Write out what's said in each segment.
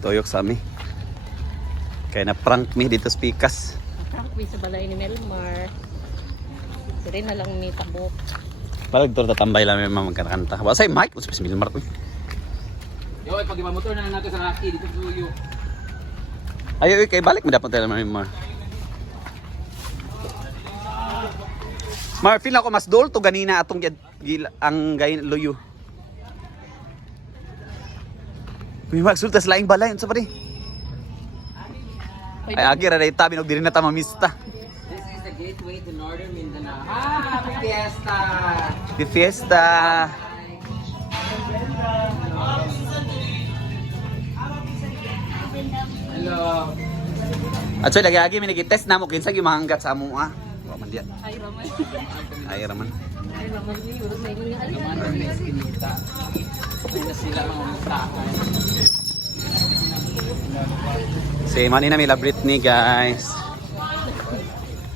Tuyok sa amin. Kaya na prank me dito sa Pikas. Prank me sa balay ni Melmar. Sire na lang may tabok. Balag to tatambay lang may magkanta. Basay Mike, usap si Milmar ko. Yo, pag ipamotor na natin sa Rocky dito sa Luyo. Ayo kay balik mo dapat tayo naman Mar. Mar, feel ako mas dol to ganina atong ang gayin luyo. Kuy magsulta sa laing balay unsa pa di? Ay agi ra day tabi og diri na ta mamista. This is the gateway to Northern Mindanao. Happy Fiesta! Di fiesta. Hello. At so lagi mi nagi-test namo kinsa gyud mahanggat sa amo ah. Wa man diya. Ay raman. Ay raman. Ay raman ni urot na ingon nga. Naman may iskinita. May na sila mga mutakan. Si mani na mila Britney guys.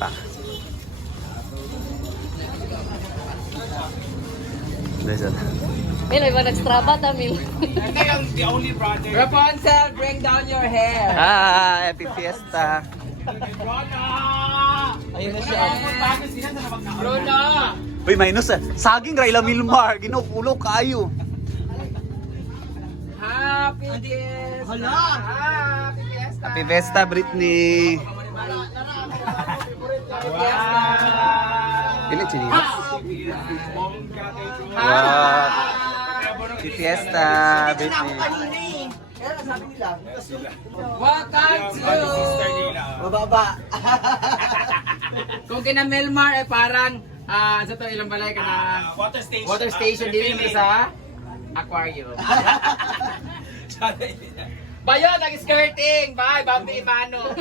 Pa. Listen. Mil, may mga nagstraba ta, Mil. Rapunzel, bring down your hair. Happy fiesta. Ayun na siya. Bruno! Uy, minus ah. Saging Raila Milmar. Ginupulo kayo. Happy Fiesta! Hala! Happy Fiesta! Happy fiesta, Britney. Happy Fiesta! Pili, chinilas. Wow. Happy fiesta, Britney. Welcome to... Mababa. Kung kina Melmar ay parang sa to ilang balay ka na water station din naman sa aquarium. Bayo, nag-skirting! Bye, Bambi Imano!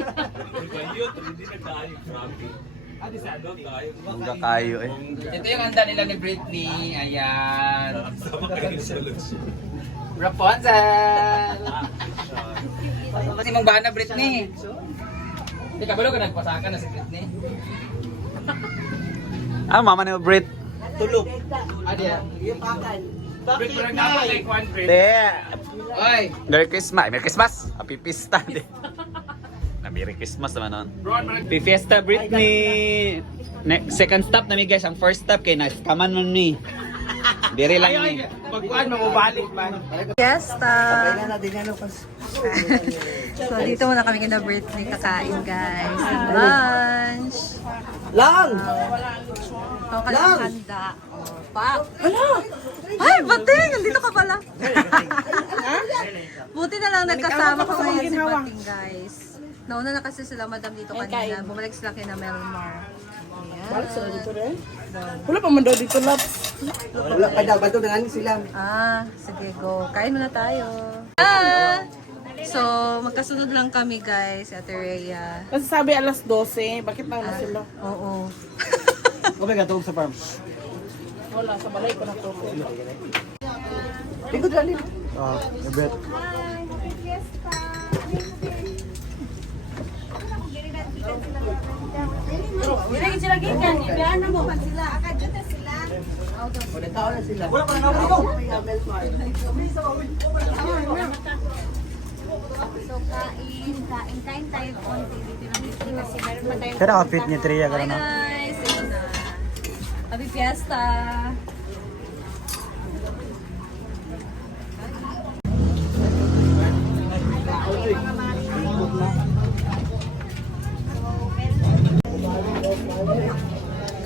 Mungga kayo eh. Ito yung handa nila ni Britney. Ayan. Rapunzel! Kasi mong bana, Britney. Hindi ka balo ka nagpasakan na si Britney. Ah, mama ni Brit. Tulog. Ano yan? Yung kakan. Brit, parang dapat like one Brit. De. Oy! Merry Christmas. Merry Christmas. Happy Fiesta. De. Na Merry Christmas naman nun. Happy Fiesta, Britney. Second stop na mi guys. Ang first stop kay na-scaman nun ni. Dire lang ni. Pagkuhan, mamubalik man. Fiesta. Kaya na din ano pas. So, dito muna kami kina Britney kakain, guys. Lunch. Lang! Ito ka lang handa. Oh, pak. Ano? Ay, Bating! Nandito ka pala. Buti na lang nagkasama ko ngayon si Bating, guys. Nauna na kasi sila madam dito kanina. Bumalik sila kina Melmar. Balik sila dito rin? Wala pa man daw dito, Laps. Wala pa daw, bato na sila. Ah, sige, go. Kain muna tayo. So, magkasunod lang kami, guys, Ate Rhea. Kasi sabi alas 12, bakit na sila? Oo. Kami gatawag sa farm. Wala, sa balay ko na to. Tingod lang din. Ah, ebet. Hindi sila gikan, ibihan mo pa sila. Akadyo sila. Wala tao na sila. Wala pa na ako. So, kain tayo konti dito ng Disney kasi meron pa tayong Kaya outfit niya, Tria, Hi, guys. Ayun na. Happy Fiesta.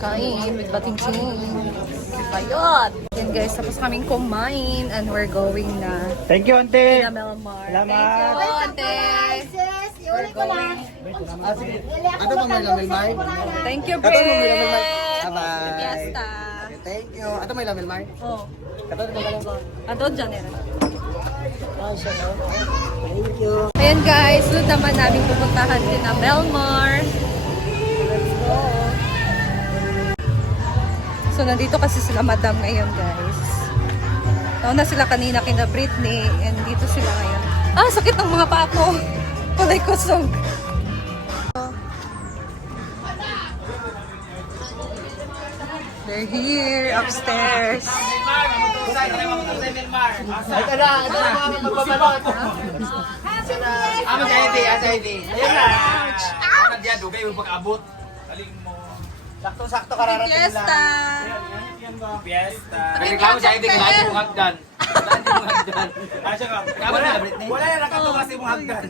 Kain with Bating Ching. Bayot. Yan guys, tapos kaming kumain and we're going na Thank you, Ante. kina Melmar. Salamat. Thank you, ate. sis. Iuli ko na. Ah, sige. Ano ba may lamay, Mai? Thank you, Kato mo may lamay, Brett. Mai. Happy Bye-bye. Fiesta. Thank you. Ano may lamay, Mai? Oh, Kato mo galang ko. ato dyan eh. Thank you. Ayan guys, sunod naman namin pupuntahan kina Melmar. Let's go. So, nandito kasi sila madam ngayon, guys. Nauna sila kanina kina Britney, and dito sila ngayon. Ah, sakit ng mga paa ko. Kulay kusog. We're here, upstairs. Amo sa ID, sa ID. Ayun na. Ako diyan dugay mo pag-abot. Sakto-sakto kararating lang. Fiesta! Fiesta. Reklamo sa ID kaya mo hagdan. Wala na nakatuwa si mo hagdan.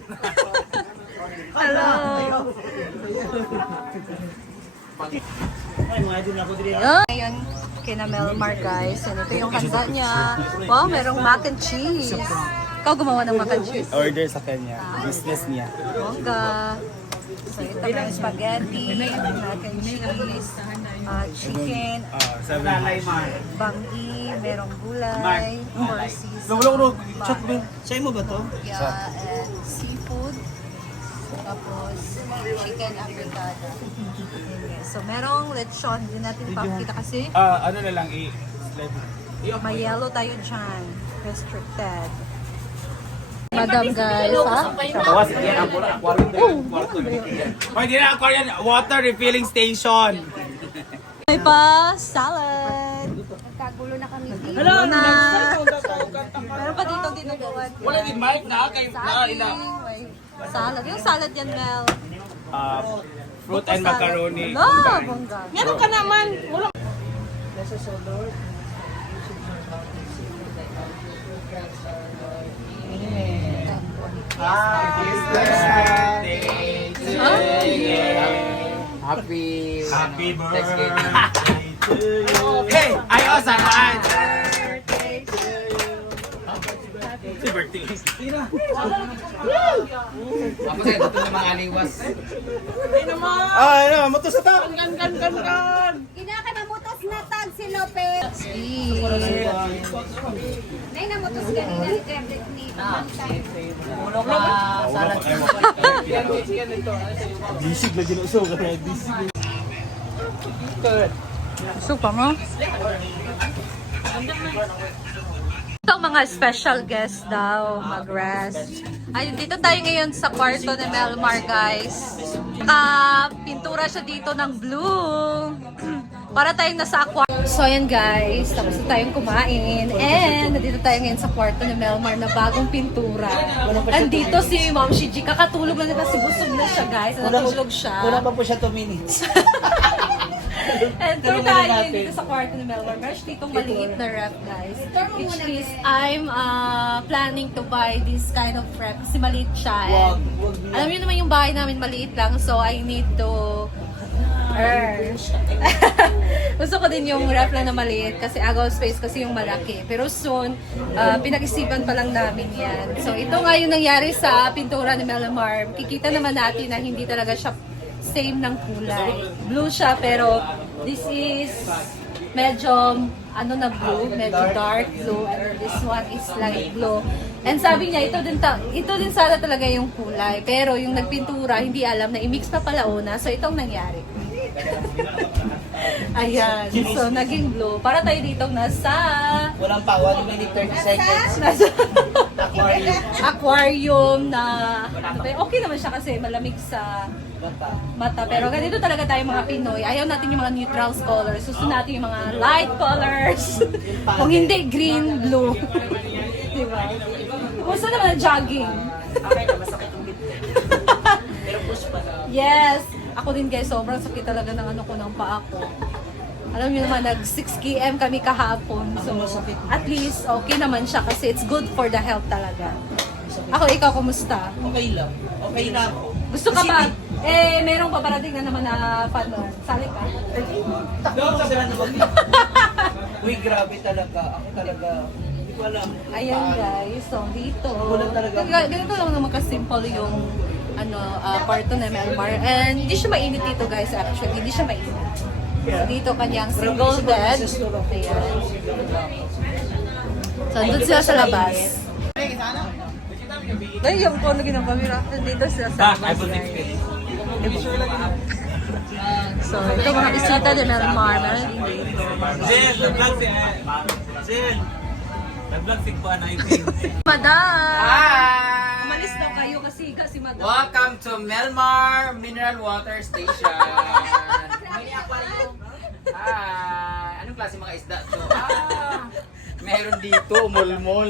Hello! Ngayon, kina Melmar guys. And ito yung handa niya. Wow, merong mac and cheese. Ikaw gumawa ng mac and cheese. Order sa kanya. Business niya. Bongga. So ito may spaghetti, mac and cheese, chicken, bangi, merong gulay, horses, Sa'yo mo ba to? yeah, and seafood. Tapos, chicken afritada. So, merong lechon. Hindi natin ipapakita kasi Ano na lang, may yellow tayo dyan. Restricted. Madam guys, ha? Hoy, di na aquarium, water refilling station. May pa salad. Nagkagulo na kami dito. Hello na. Meron pa dito ginagawa. Wala din mic na kay Saging, may salad. Yung salad yan, Mel. fruit and macaroni. No, bongga. Meron ka naman. Wala. Happy birthday to you. Hey, ayaw sa man. Happy birthday. Ako sa dito ng mga aliwas. Ano, moto sa ta. Gan. Ginaka namutos na tag si Lopez. Nay namutos ganina ni Jeffrey ni Valentine. Disig lagi na usog kaya disig. Supa mo? Ito mga special guest daw, mag-rest. Ay, dito tayo ngayon sa kwarto ni Melmar, guys. Pintura siya dito ng blue. Para tayong nasa aquarium. So, ayan guys, tapos na tayong kumain. And, nandito tayo ngayon sa kwarto ni Melmar na bagong pintura. Andito si Ma'am Shiji, kakatulog na kasi busog na siya, guys. Natulog siya. Wala pa po siya 2 minutes. And tour tayo ngayon dito sa kwarto ni Melmar. Meron siya ditong maliit na rep, guys. Which is, I'm planning to buy this kind of rep kasi maliit siya. And, alam niyo naman yung bahay namin maliit lang, so I need to earn. Gusto ko din yung rep lang na maliit kasi agaw space kasi yung malaki. Pero soon, pinag-isipan pa lang namin yan. So ito nga yung nangyari sa pintura ni Melmar. Kikita naman natin na hindi talaga siya same ng kulay. Blue siya pero this is medyo ano na blue, medyo dark blue, and this one is light blue. And sabi niya, ito din sana talaga yung kulay. Pero yung nagpintura, hindi alam na i-mix pa pala una. So itong nangyari. Ayan. So naging blue. Para tayo dito nasa Walang pa, 1 minute 30 seconds. nasa Aquarium. aquarium na okay naman siya kasi malamig sa mata. Pero ganito talaga tayo mga Pinoy. Ayaw natin yung mga neutral colors. Gusto natin yung mga light colors. Kung hindi, green, blue. Diba? Gusto naman jogging. Yes. Ako din guys, sobrang sakit talaga ng ano ko ng paa ko. Alam niyo naman, nag 6 km kami kahapon. So, at least, okay naman siya kasi it's good for the health talaga. Ako, ikaw, kumusta? Okay lang. Okay na ako. Gusto ka ba? Merong paparating na naman na paano? Sali ka? Takot ka sila na Uy, grabe talaga. Ako talaga. Hindi ko alam. Ayan guys, so dito. Wala talaga. Ganito lang naman ka-simple yung kwarto na Melmar. And hindi siya mainit dito guys actually. Hindi siya mainit. So dito kanyang single bed. Ayan. So doon sila sa labas. Ay, yung kono ginang kamera. Dito sila sa labas guys. So ito mga bisita ni Melmar. Meron din dito. Jen, nag-vlog si Jen. Nag-vlog si Kuan Iting. Madam! Hi! Umalis daw kayo kasi higa si Madam. Welcome to Melmar Mineral Water Station. Hi! anong klase mga isda to? Meron dito, mulmol.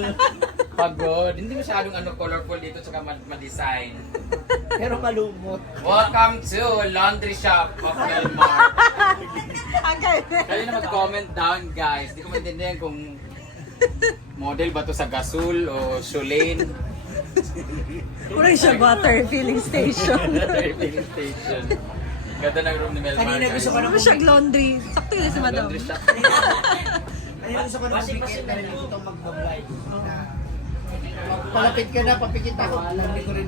Pagod. Hindi masyadong colorful dito tsaka ma-design. Pero malumot. Welcome to Laundry Shop of Melmar. Kayo na mag-comment down guys. Di ko maintindihan kung model ba to sa Gasol o Shulane. Murang siya water filling station. Filling station. Ganda ng room ni Melmar. Kanina gusto ko na Murang siya laundry. Sakto yun si madam. Laundry shop. Kanina gusto ko na mag-pikit na rin ito mag-vlog. Palapit ka na, papikit ako. Hindi ko rin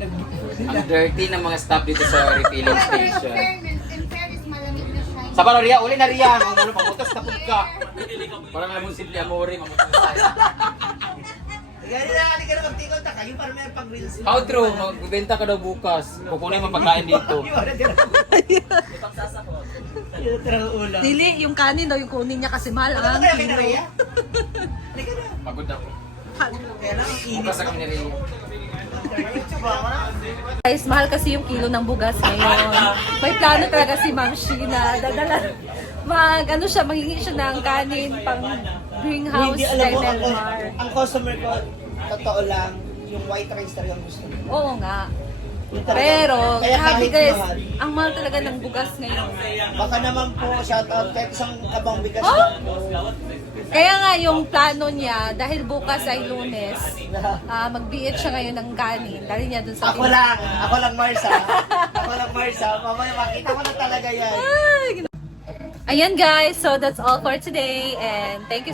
Ang dirty ng mga staff dito sa refilling station. In fairness, malamig na siya. Sa pala, Ria, uli na Ria. Mamulo, mamutos, tapos ka. Parang alam mo simple amore, mamutos tayo. Ganyan na, hindi ka na mag-tikot na kayo para may pag-reels. How true? Magbibenta ka daw bukas. Kukunin mo pagkain dito. Yung tirang ulam. Dili, yung kanin daw yung kunin niya kasi mahal ang Kaya kina kilo. Rhea? Halika na. Pagod ako. Kaya lang ang init. Bukas ako ni Ria. Guys, mahal kasi yung kilo ng bugas ngayon. May plano talaga si Ma'am Sheena. Dadala, ano siya, magiging siya ng kanin pang greenhouse Hindi, alam kay mo, Melmar. ang customer ko, totoo lang, yung white rice talaga ang gusto ko. Oo nga. Yung talagang- Pero, kaya grabe kahit guys, mahal, ang mahal talaga ng bugas ngayon. baka naman po, shoutout, kahit isang kabang bigas Oh! lang po. Kaya nga yung plano niya, dahil bukas ay Lunes, magbiit siya ngayon ng kanin. Dali niya dun sa Ako lang Marsa. Ako lang Marsa. Mamaya makita ko na talaga yan. Ayan guys, so that's all for today and thank you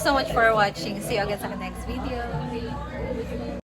so much for watching. See you again sa next video.